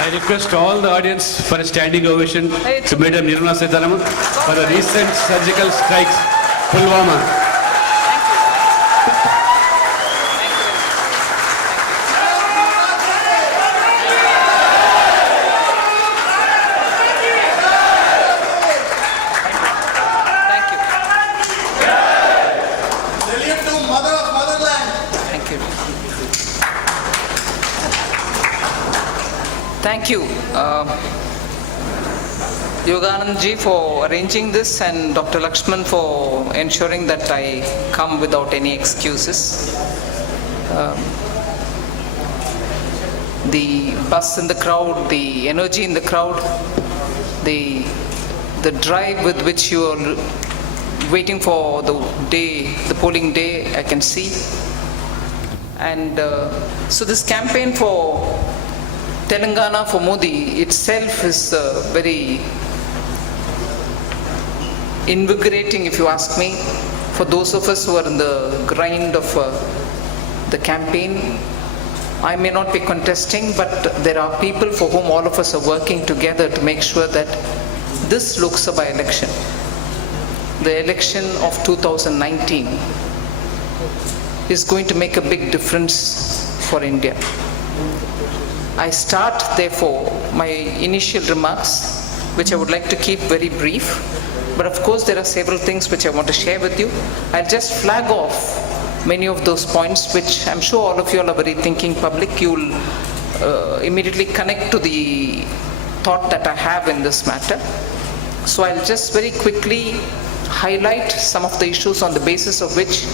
I request all the audience for a standing ovation to Madam Nirmala Sitharaman for the recent surgical strikes, Pulwama. Thank you, Yoganand ji, for arranging this, and Dr. Lakshman for ensuring that I come without any excuses. The buzz in the crowd, the energy in the crowd, the drive with which you are waiting for the day, the polling day, I can see. And so this campaign for Telangana for Modi itself is very invigorating, if you ask me, for those of us who are in the grind of the campaign. I may not be contesting, but there are people for whom all of us are working together to make sure that this Lok Sabha election, the election of 2019, is going to make a big difference for India. I start, therefore, my initial remarks, which I would like to keep very brief, but of course there are several things which I want to share with you. I'll just flag off many of those points, which I'm sure all of you are very thinking public. You'll immediately connect to the thought that I have in this matter. So I'll just very quickly highlight some of the issues on the basis of which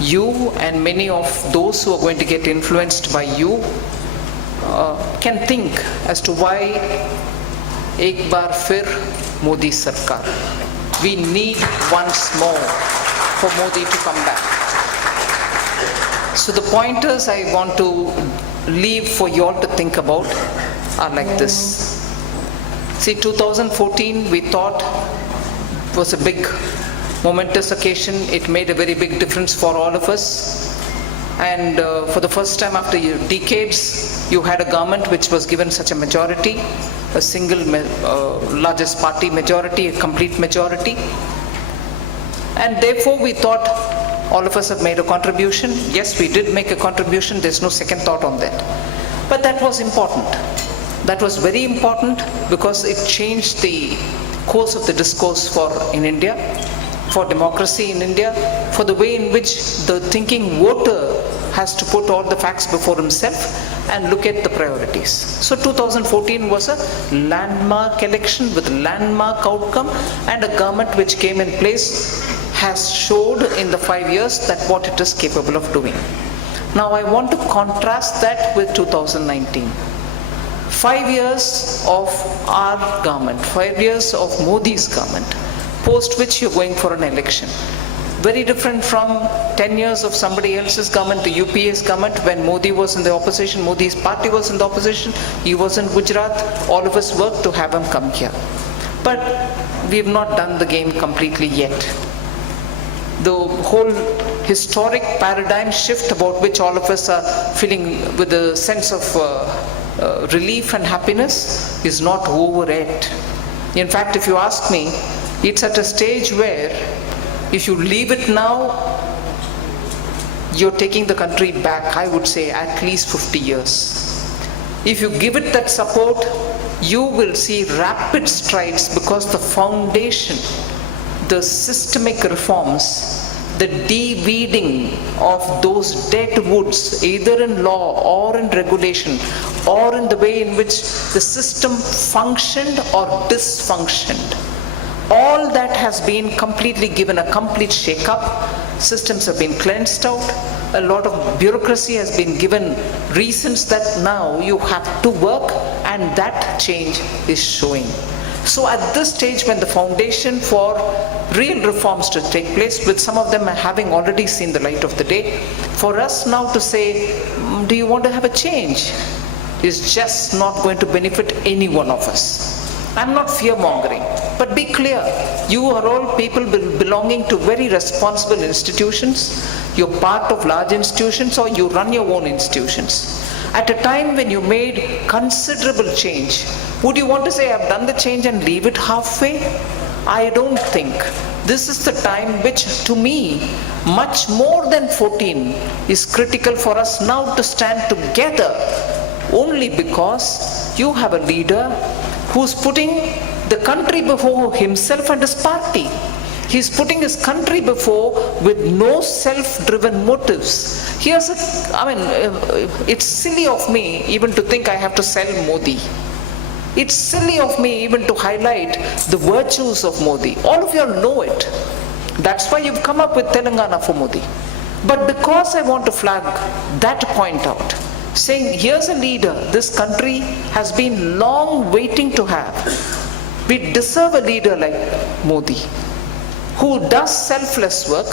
you and many of those who are going to get influenced by you can think as to why ek bar fir Modi Sarkar. We need once more for Modi to come back. So the pointers I want to leave for you all to think about are like this. See, 2014 we thought was a big momentous occasion. It made a very big difference for all of us. And for the first time after decades, you had a government which was given such a majority, a single largest party majority, a complete majority. And therefore we thought all of us have made a contribution. Yes, we did make a contribution. There's no second thought on that. But that was important. That was very important because it changed the course of the discourse in India, for democracy in India, for the way in which the thinking voter has to put all the facts before himself and look at the priorities. So 2014 was a landmark election with landmark outcome, and a government which came in place has showed in the 5 years that what it is capable of doing. Now I want to contrast that with 2019. 5 years of our government, 5 years of Modi's government, post which you're going for an election. Very different from 10 years of somebody else's government, the UPA's government, when Modi was in the opposition, Modi's party was in the opposition, he was in Gujarat, all of us worked to have him come here. But we have not done the game completely yet. The whole historic paradigm shift about which all of us are feeling with a sense of relief and happiness is not over yet. In fact, if you ask me, it's at a stage where if you leave it now, you're taking the country back, I would say, at least 50 years. If you give it that support, you will see rapid strides because the foundation, the systemic reforms, the de-weeding of those dead woods, either in law or in regulation, or in the way in which the system functioned or dysfunctioned, all that has been completely given a complete shake-up. Systems have been cleansed out. A lot of bureaucracy has been given reasons that now you have to work, and that change is showing. So at this stage, when the foundation for real reforms to take place, with some of them having already seen the light of the day, for us now to say, do you want to have a change, is just not going to benefit any one of us. I'm not fear-mongering, but be clear, you are all people belonging to very responsible institutions. You're part of large institutions or you run your own institutions. at a time when you made considerable change. Would you want to say, I've done the change and leave it halfway? I don't think. This is the time which, to me, much more than 14 is critical for us now to stand together, only because you have a leader who's putting the country before himself and his party. He's putting his country before with no self-driven motives. It's silly of me even to think I have to sell Modi. It's silly of me even to highlight the virtues of Modi. All of you all know it. That's why you've come up with Telangana for Modi. But because I want to flag that point out, saying here's a leader this country has been long waiting to have. We deserve a leader like Modi, who does selfless work,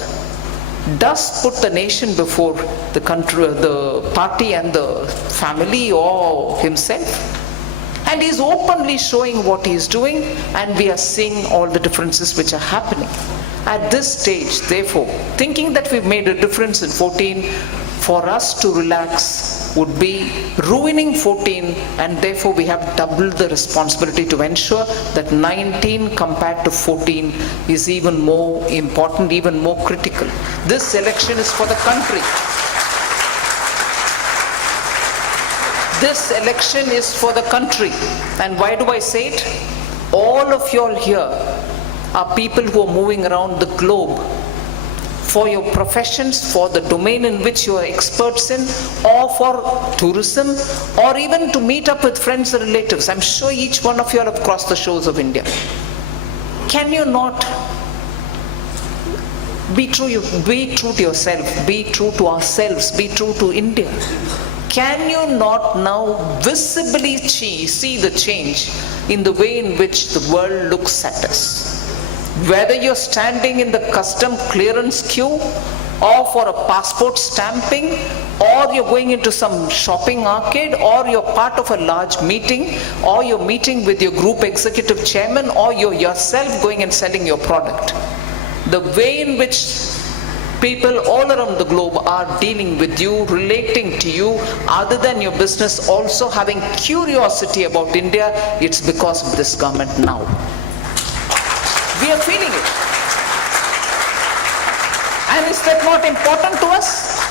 does put the nation before the country, the party and the family or himself. And he's openly showing what he's doing, and we are seeing all the differences which are happening. At this stage, therefore, thinking that we've made a difference in 14, for us to relax would be ruining 14, and therefore we have doubled the responsibility to ensure that 19 compared to 14 is even more important, even more critical. This election is for the country. This election is for the country. And why do I say it? All of you all here are people who are moving around the globe for your professions, for the domain in which you are experts in, or for tourism, or even to meet up with friends and relatives. I'm sure each one of you all have crossed the shores of India. Can you not be true to yourself, be true to ourselves, be true to India? Can you not now visibly see the change in the way in which the world looks at us? Whether you're standing in the custom clearance queue, or for a passport stamping, or you're going into some shopping arcade, or you're part of a large meeting, or you're meeting with your group executive chairman, or you're yourself going and selling your product. The way in which people all around the globe are dealing with you, relating to you, other than your business, also having curiosity about India, it's because of this government now. We are feeling it. And is that not important to us?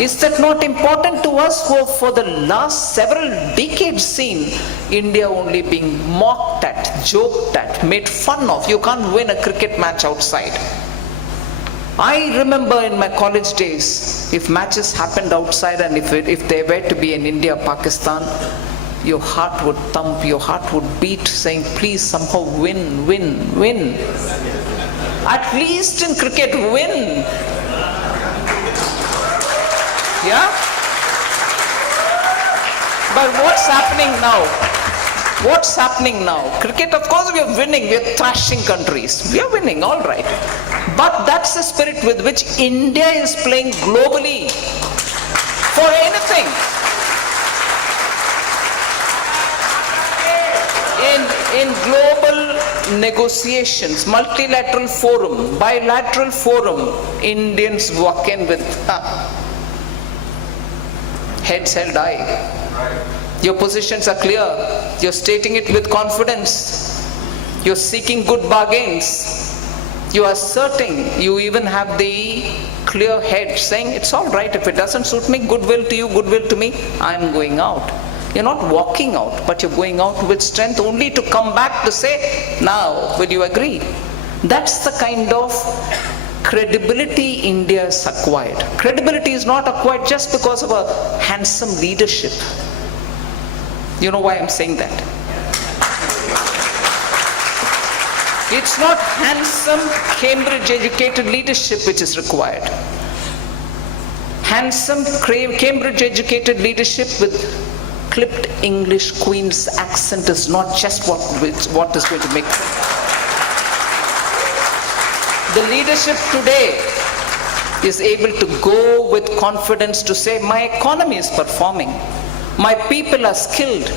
Is that not important to us who for the last several decades seen India only being mocked at, joked at, made fun of? You can't win a cricket match outside. I remember in my college days, if matches happened outside and if there were to be an India-Pakistan, your heart would thump, your heart would beat, saying, please somehow win, win, win. At least in cricket, win. Yeah? But what's happening now? What's happening now? Cricket, of course, we are winning. We are thrashing countries. We are winning, all right. But that's the spirit with which India is playing globally for anything. In global negotiations, multilateral forum, bilateral forum, Indians walk in with heads held high. Your positions are clear. You're stating it with confidence. You're seeking good bargains. You are asserting. You even have the clear head saying, it's all right. If it doesn't suit me, goodwill to you, goodwill to me, I'm going out. You're not walking out, but you're going out with strength only to come back to say, now, will you agree? That's the kind of credibility India has acquired. Credibility is not acquired just because of a handsome leadership. You know why I'm saying that? It's not handsome, Cambridge-educated leadership which is required. Handsome, Cambridge-educated leadership with clipped English Queen's accent is not just what is going to make it. The leadership today is able to go with confidence to say, my economy is performing. My people are skilled.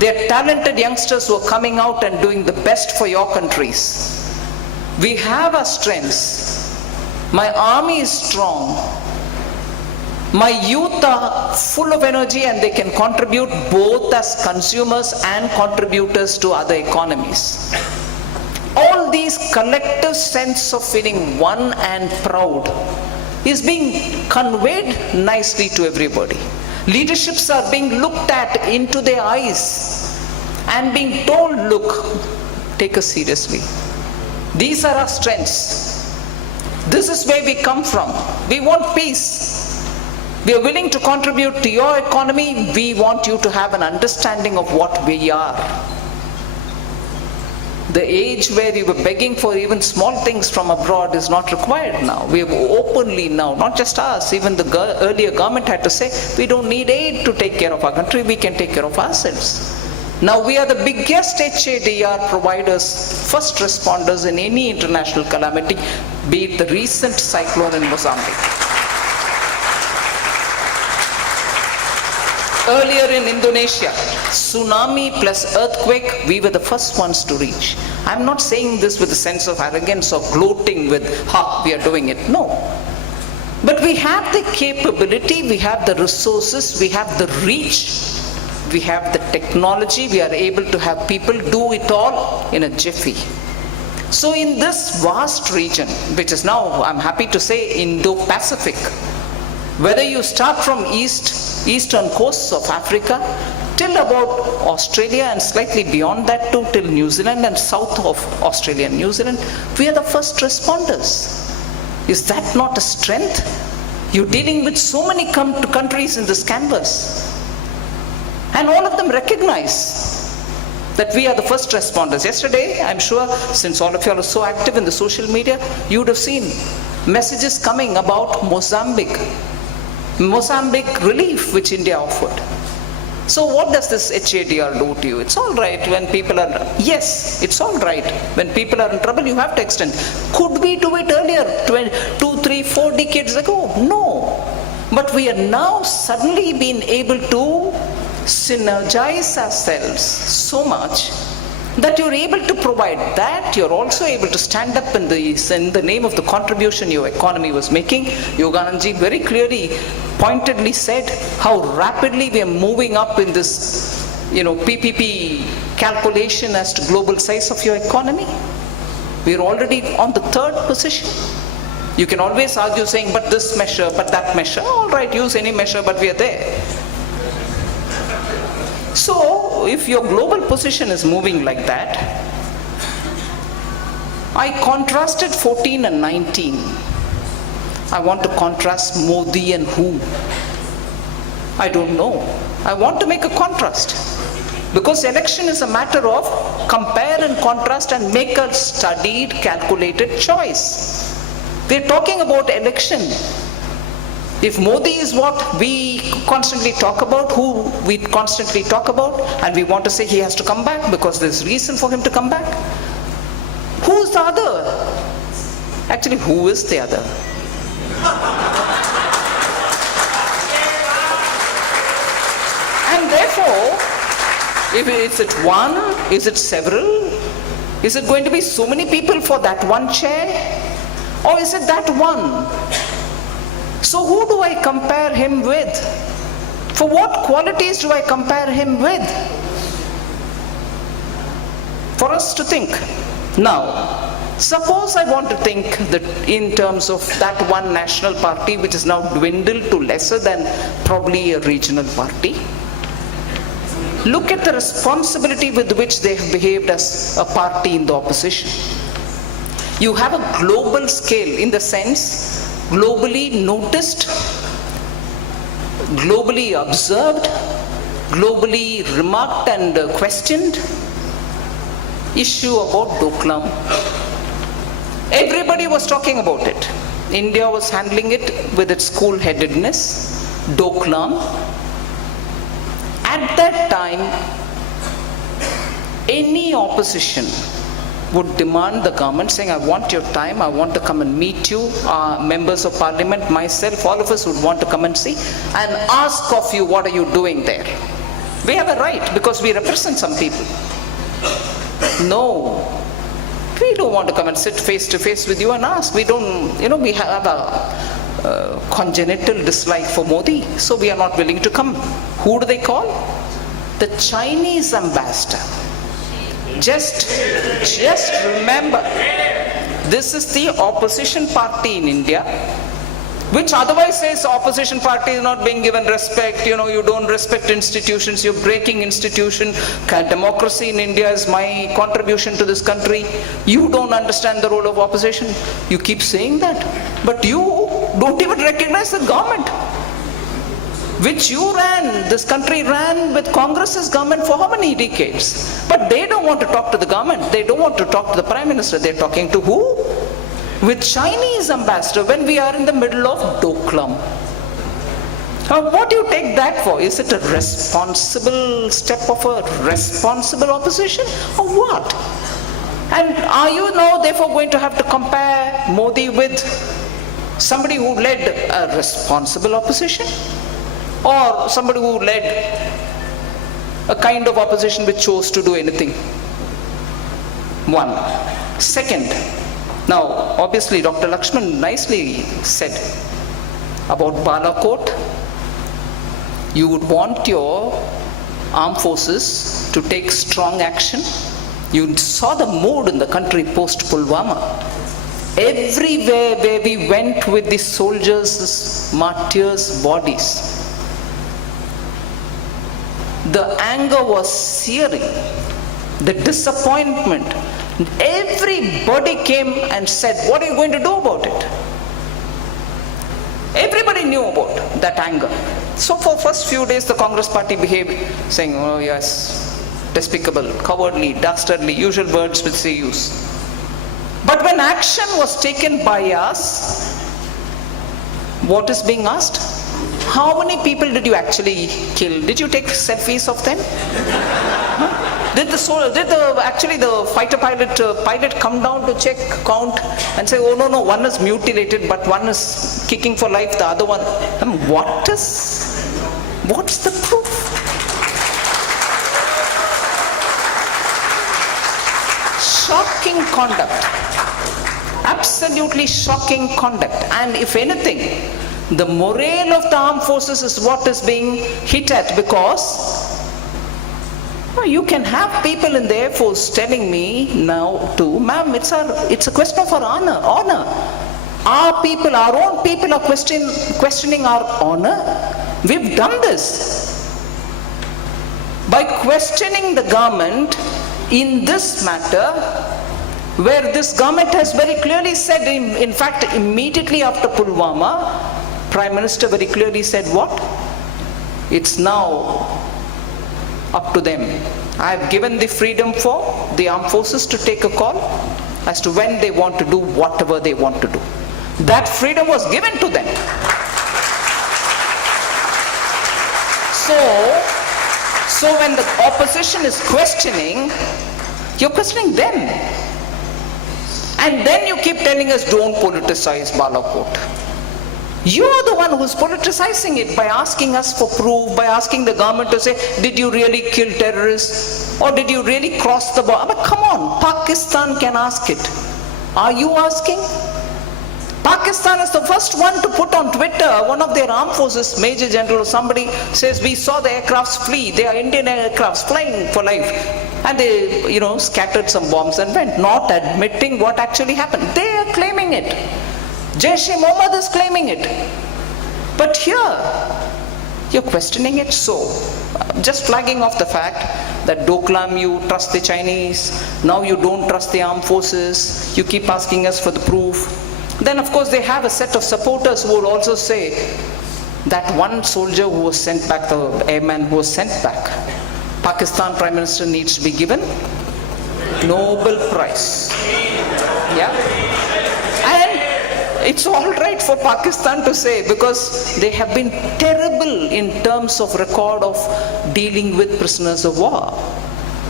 They're talented youngsters who are coming out and doing the best for your countries. We have our strengths. My army is strong. My youth are full of energy and they can contribute both as consumers and contributors to other economies. All these collective sense of feeling one and proud is being conveyed nicely to everybody. Leaderships are being looked at into their eyes and being told, look, take us seriously. These are our strengths. This is where we come from. We want peace. We are willing to contribute to your economy. We want you to have an understanding of what we are. The age where you were begging for even small things from abroad is not required now. We have openly now, not just us, even the earlier government had to say, we don't need aid to take care of our country, we can take care of ourselves. Now we are the biggest HADR providers, first responders in any international calamity, be it the recent cyclone in Mozambique. Earlier in Indonesia, tsunami plus earthquake, we were the first ones to reach. I'm not saying this with a sense of arrogance or gloating with, we are doing it. No. But we have the capability, we have the resources, we have the reach, we have the technology, we are able to have people do it all in a jiffy. So in this vast region, which is now, I'm happy to say, Indo-Pacific, whether you start from eastern coasts of Africa till about Australia and slightly beyond that too till New Zealand and south of Australia and New Zealand, we are the first responders. Is that not a strength? You're dealing with so many countries in this canvas. And all of them recognize that we are the first responders. Yesterday, I'm sure, since all of you are so active in the social media, you would have seen messages coming about Mozambique relief which India offered. So what does this HADR do to you? It's all right when people are, yes, it's all right. When people are in trouble, you have to extend. Could we do it earlier, 2, 3, 4 decades ago? No. But we are now suddenly being able to synergize ourselves so much that you're able to provide that, you're also able to stand up in the name of the contribution your economy was making. Yogananji very clearly, pointedly said how rapidly we are moving up in this, PPP calculation as to global size of your economy. We're already on the 3rd position. You can always argue saying, but this measure, but that measure. All right, use any measure, but we are there. So, if your global position is moving like that, I contrasted 14 and 19. I want to contrast Modi and who? I don't know. I want to make a contrast. Because election is a matter of compare and contrast and make a studied, calculated choice. We're talking about election. If Modi is what we constantly talk about, who we constantly talk about, and we want to say he has to come back because there's reason for him to come back, who's the other? Actually, who is the other? And therefore, is it one? Is it several? Is it going to be so many people for that one chair? Or is it that one? So who do I compare him with? For what qualities do I compare him with? For us to think. Now, suppose I want to think that in terms of that one national party which is now dwindled to lesser than probably a regional party. Look at the responsibility with which they have behaved as a party in the opposition. You have a global scale in the sense globally noticed, globally observed, globally remarked and questioned issue about Doklam. Everybody was talking about it. India was handling it with its cool-headedness. Doklam. At that time, any opposition would demand the government saying, I want your time, I want to come and meet you, members of parliament, myself, all of us would want to come and see and ask of you, what are you doing there? We have a right because we represent some people. No, we don't want to come and sit face to face with you and ask. We don't, we have a congenital dislike for Modi, so we are not willing to come. Who do they call? The Chinese ambassador. Just remember, this is the opposition party in India, which otherwise says opposition party is not being given respect, you don't respect institutions, you're breaking institution, democracy in India is my contribution to this country, you don't understand the role of opposition. You keep saying that, but you don't even recognize the government which you ran. This country ran with Congress's government for how many decades? But they don't want to talk to the government, they don't want to talk to the Prime Minister. They're talking to who? With Chinese ambassador when we are in the middle of Doklam. Now what do you take that for? Is it a responsible step of a responsible opposition or what? And are you now therefore going to have to compare Modi with somebody who led a responsible opposition, or somebody who led a kind of opposition which chose to do anything? One. Second, now obviously Dr. Lakshman nicely said about Balakot. You would want your armed forces to take strong action. You saw the mood in the country post Pulwama. Everywhere where we went with the soldiers' martyrs' bodies, the anger was searing, the disappointment. Everybody came and said, what are you going to do about it? Everybody knew about that anger. So for first few days the Congress party behaved saying, oh yes, despicable, cowardly, dastardly, usual words which they use. But when action was taken by us, what is being asked? How many people did you actually kill? Did you take selfies of them? Did the fighter pilot come down to check, count and say, oh no, one is mutilated but one is kicking for life, the other one? What's the proof? Shocking conduct. Absolutely shocking conduct. And if anything, the morale of the armed forces is what is being hit at, because you can have people in the Air Force telling me now too, ma'am, it's a question of our honor. Our own people are questioning our honor. We've done this. By questioning the government in this matter, where this government has very clearly said, in fact, immediately after Pulwama, Prime Minister very clearly said what? It's now up to them. I have given the freedom for the armed forces to take a call as to when they want to do whatever they want to do. That freedom was given to them. So when the opposition is questioning, you're questioning them. And then you keep telling us, don't politicize Balakot. You're the one who's politicizing it by asking us for proof, by asking the government to say, did you really kill terrorists? Or did you really cross the border? But come on, Pakistan can ask it. Are you asking? Pakistan is the first one to put on Twitter, one of their armed forces, Major General or somebody says, we saw the aircrafts flee, they are Indian aircrafts flying for life. And they, scattered some bombs and went, not admitting what actually happened. They are claiming it. Jaish-e-Mohammed is claiming it. But here, you're questioning it. So, just flagging off the fact that Doklam, you trust the Chinese, now you don't trust the armed forces, you keep asking us for the proof. Then of course they have a set of supporters who will also say that one soldier who was sent back, the airman who was sent back, Pakistan Prime Minister needs to be given Nobel Prize. Yeah? And it's all right for Pakistan to say, because they have been terrible in terms of record of dealing with prisoners of war.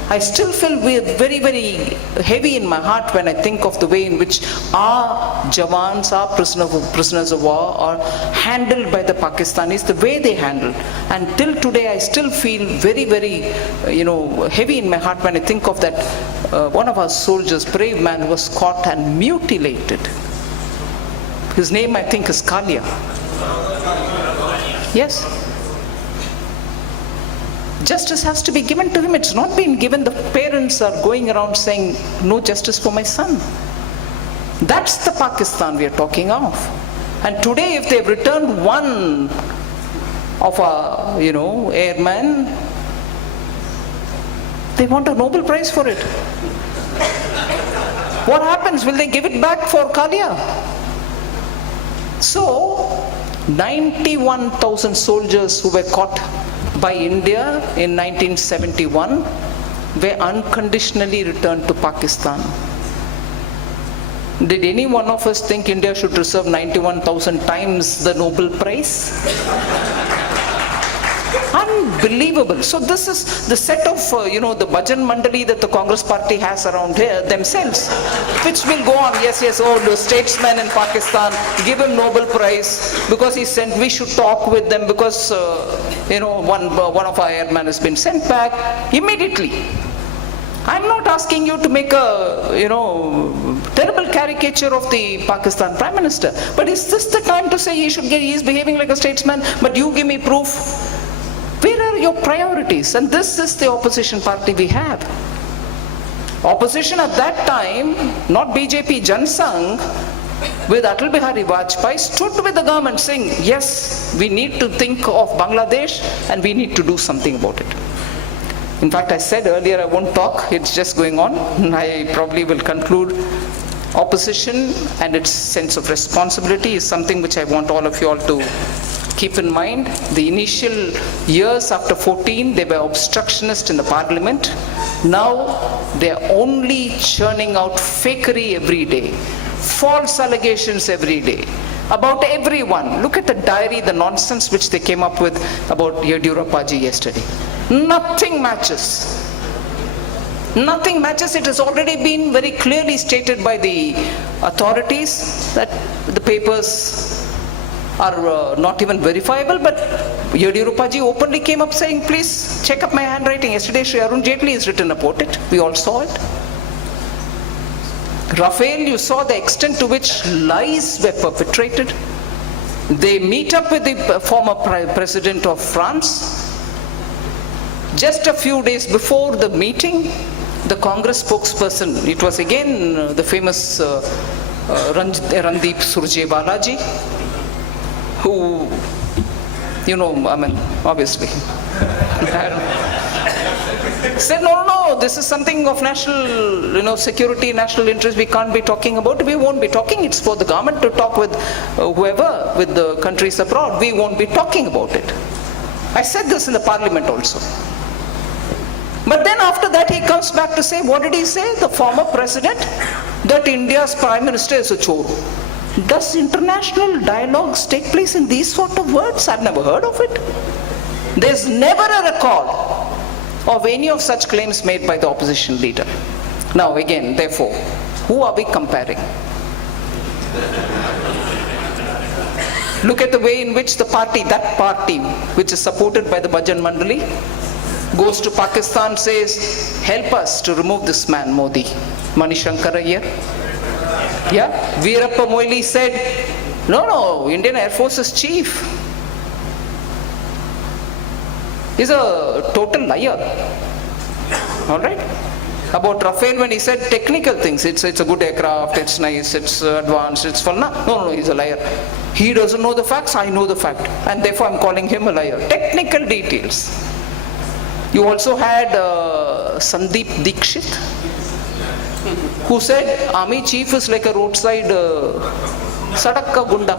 I still feel very, very heavy in my heart when I think of the way in which our Jawans, our prisoners of war are handled by the Pakistanis, the way they handle. And till today I still feel very, very, heavy in my heart when I think of that one of our soldiers, brave man, who was caught and mutilated. His name, I think, is Kalia. Yes. Justice has to be given to him. It's not been given. The parents are going around saying, no justice for my son. That's the Pakistan we are talking of. And today, if they've returned one of our, airmen, they want a Nobel Prize for it. What happens? Will they give it back for Kalia? So, 91,000 soldiers who were caught by India in 1971 were unconditionally returned to Pakistan. Did any one of us think India should receive 91,000 times the Nobel Prize? Unbelievable. So this is the set of, the Bhajan Mandali that the Congress party has around here themselves, which will go on, yes, the statesman in Pakistan, give him Nobel Prize because he sent, we should talk with them because, one of our airmen has been sent back immediately. I'm not asking you to make a, terrible caricature of the Pakistan Prime Minister, but is this the time to say he's behaving like a statesman, but you give me proof? Where are your priorities? And this is the opposition party we have. Opposition at that time, not BJP, Jansangh, with Atal Bihari Vajpayee, stood with the government saying, yes, we need to think of Bangladesh and we need to do something about it. In fact, I said earlier I won't talk, it's just going on. I probably will conclude. Opposition and its sense of responsibility is something which I want all of you all to keep in mind. The initial years after 14, they were obstructionist in the parliament. Now, they are only churning out fakery every day, false allegations every day, about everyone. Look at the diary, the nonsense which they came up with about Yediyurappa yesterday. Nothing matches. Nothing matches. It has already been very clearly stated by the authorities that the papers are not even verifiable, but Yediyurappa openly came up saying, please check up my handwriting. Yesterday, Shri Arun Jaitley has written about it. We all saw it. Rafael, you saw the extent to which lies were perpetrated. They meet up with the former president of France. Just a few days before the meeting, the Congress spokesperson, it was again the famous Randeep Surjewalaji, who, obviously, said, no, this is something of national, security, national interest, we can't be talking about it. We won't be talking. It's for the government to talk with whoever, with the countries abroad. We won't be talking about it. I said this in the parliament also. But then after that he comes back to say, what did he say? The former president, that India's prime minister is a chor. Does international dialogues take place in these sort of words? I've never heard of it. There's never a record of any of such claims made by the opposition leader. Now again, therefore, who are we comparing? Look at the way in which that party, which is supported by the Bhajan Mandali, goes to Pakistan, says, help us to remove this man, Modi. Manishankar Iyer. Yeah, Veerappa Moily said, no, Indian Air Force's chief is a total liar. All right? About Rafael, when he said technical things, it's a good aircraft, it's nice, it's advanced, it's fun. No, he's a liar. He doesn't know the facts, I know the fact. And therefore I'm calling him a liar. Technical details. You also had Sandeep Dikshit, who said army chief is like a roadside sadakka gunda.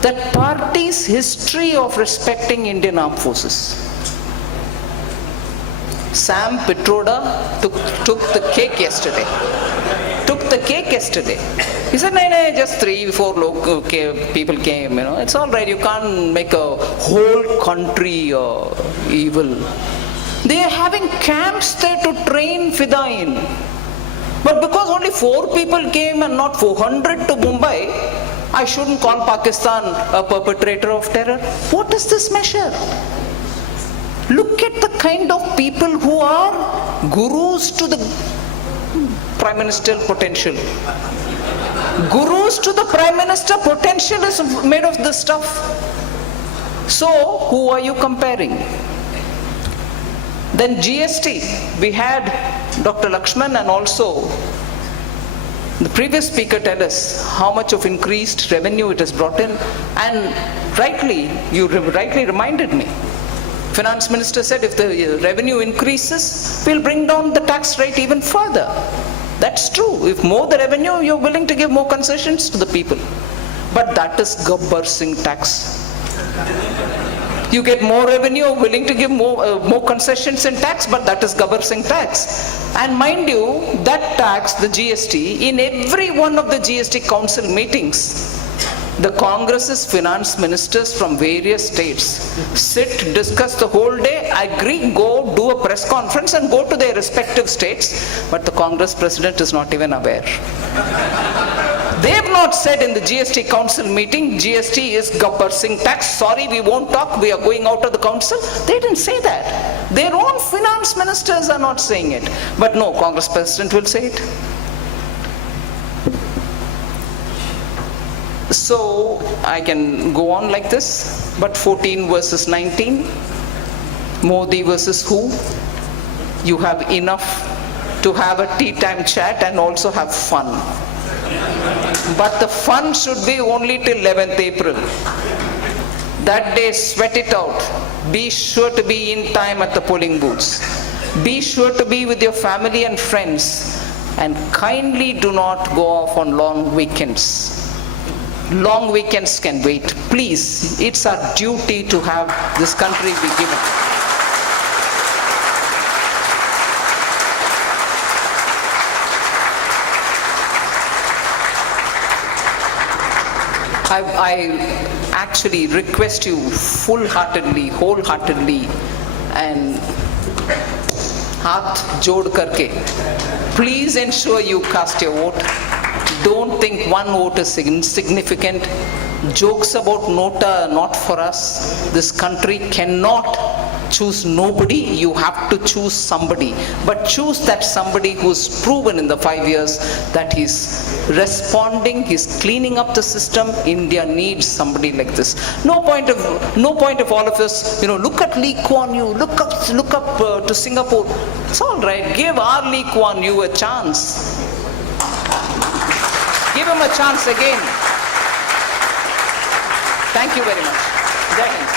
That party's history of respecting Indian armed forces. Sam Pitroda took the cake yesterday. He said, no, just 3-4 local people came, it's all right, you can't make a whole country evil. They are having camps there to train Fidain. But because only 4 people came and not 400 to Mumbai, I shouldn't call Pakistan a perpetrator of terror. What is this measure? Look at the kind of people who are gurus to the prime ministerial potential. Gurus to the Prime Minister potential is made of this stuff. So, who are you comparing? Then GST, we had Dr. Lakshman and also the previous speaker tell us how much of increased revenue it has brought in, and rightly, you rightly reminded me. Finance Minister said if the revenue increases, we'll bring down the tax rate even further. That's true. If more the revenue, you're willing to give more concessions to the people. But that is Gabbar Singh tax. You get more revenue, willing to give more concessions in tax, but that is Gabbar Singh tax. And mind you, that tax, the GST, in every one of the GST council meetings, the Congress's finance ministers from various states sit, discuss the whole day, agree, go do a press conference and go to their respective states, but the Congress president is not even aware. They have not said in the GST council meeting, GST is Gabbar Singh tax, sorry we won't talk, we are going out of the council. They didn't say that. Their own finance ministers are not saying it. But no, Congress president will say it. So, I can go on like this, but 14 versus 19, Modi versus who? You have enough to have a tea time chat and also have fun. But the fun should be only till 11th April. That day, sweat it out. Be sure to be in time at the polling booths. Be sure to be with your family and friends. And kindly do not go off on long weekends. Long weekends can wait. Please, it's our duty to have this country be given. I actually request you full-heartedly, wholeheartedly, and haath jod karke, please ensure you cast your vote. Don't think one vote is insignificant. Jokes about Nota are not for us. This country cannot choose nobody. You have to choose somebody. But choose that somebody who's proven in the 5 years that he's responding, he's cleaning up the system. India needs somebody like this. No point of all of us, look at Lee Kuan Yew, look up to Singapore. It's all right. Give our Lee Kuan Yew a chance. Give him a chance again. Thank you very much. Jai Hind.